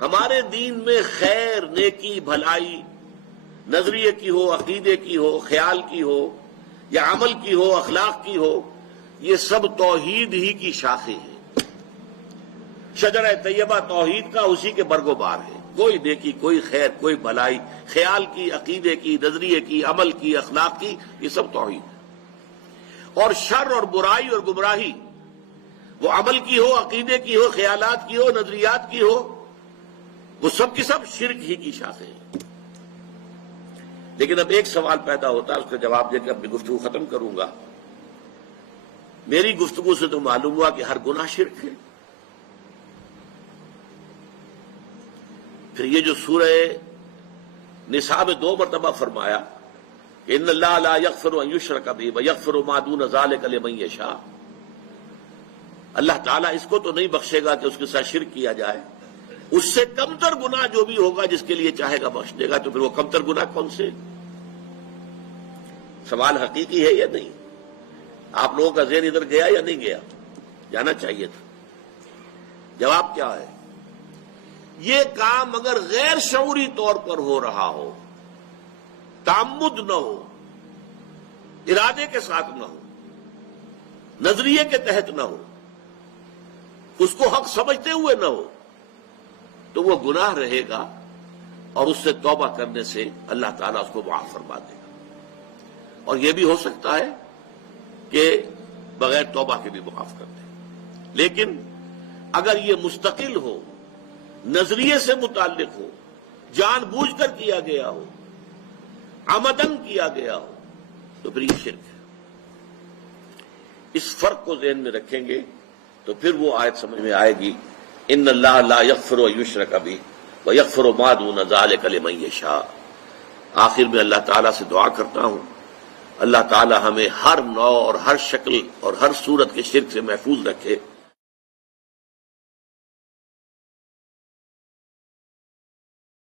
ہمارے دین میں خیر، نیکی، بھلائی نظریے کی ہو، عقیدے کی ہو، خیال کی ہو یا عمل کی ہو، اخلاق کی ہو، یہ سب توحید ہی کی شاخیں ہیں۔ شجرہ طیبہ توحید کا اسی کے برگ و بار ہے۔ کوئی نیکی، کوئی خیر، کوئی بھلائی، خیال کی، عقیدے کی، نظریے کی، عمل کی، اخلاق کی، یہ سب توحید ہے۔ اور شر اور برائی اور گمراہی وہ عمل کی ہو، عقیدے کی ہو، خیالات کی ہو، نظریات کی ہو، وہ سب کی سب شرک ہی کی شاخیں ہیں۔ لیکن اب ایک سوال پیدا ہوتا ہے، اس کا جواب دے کے اپنی گفتگو ختم کروں گا۔ میری گفتگو سے تو معلوم ہوا کہ ہر گناہ شرک ہے۔ پھر یہ جو سورہ نساء میں 2 مرتبہ فرمایا کہ ان اللہ لا یغفر ان یشرک بہ ویغفر ما دون ذلک لمن یشاء، اللہ تعالیٰ اس کو تو نہیں بخشے گا کہ اس کے ساتھ شرک کیا جائے، اس سے کمتر گناہ جو بھی ہوگا جس کے لیے چاہے گا بخش دے گا۔ تو پھر وہ کمتر گناہ کون سے؟ سوال حقیقی ہے یا نہیں؟ آپ لوگوں کا ذہن ادھر گیا یا نہیں گیا؟ جانا چاہیے تھا۔ جواب کیا ہے؟ یہ کام اگر غیر شعوری طور پر ہو رہا ہو، تعمد نہ ہو، ارادے کے ساتھ نہ ہو، نظریے کے تحت نہ ہو، اس کو حق سمجھتے ہوئے نہ ہو، تو وہ گناہ رہے گا، اور اس سے توبہ کرنے سے اللہ تعالیٰ اس کو معاف فرما دے گا۔ اور یہ بھی ہو سکتا ہے کہ بغیر توبہ کے بھی معاف کر دے۔ لیکن اگر یہ مستقل ہو، نظریے سے متعلق ہو، جان بوجھ کر کیا گیا ہو، عمدن کیا گیا ہو، تو پھر یہ شرک ہے۔ اس فرق کو ذہن میں رکھیں گے تو پھر وہ آیت سمجھ میں آئے گی، ان اللہ لا یغفر ان یشرک بہ ویغفر ما دون ذلک لمن یشاء۔ آخر میں اللہ تعالیٰ سے دعا کرتا ہوں، اللہ تعالیٰ ہمیں ہر نوع اور ہر شکل اور ہر صورت کے شرک سے محفوظ رکھے۔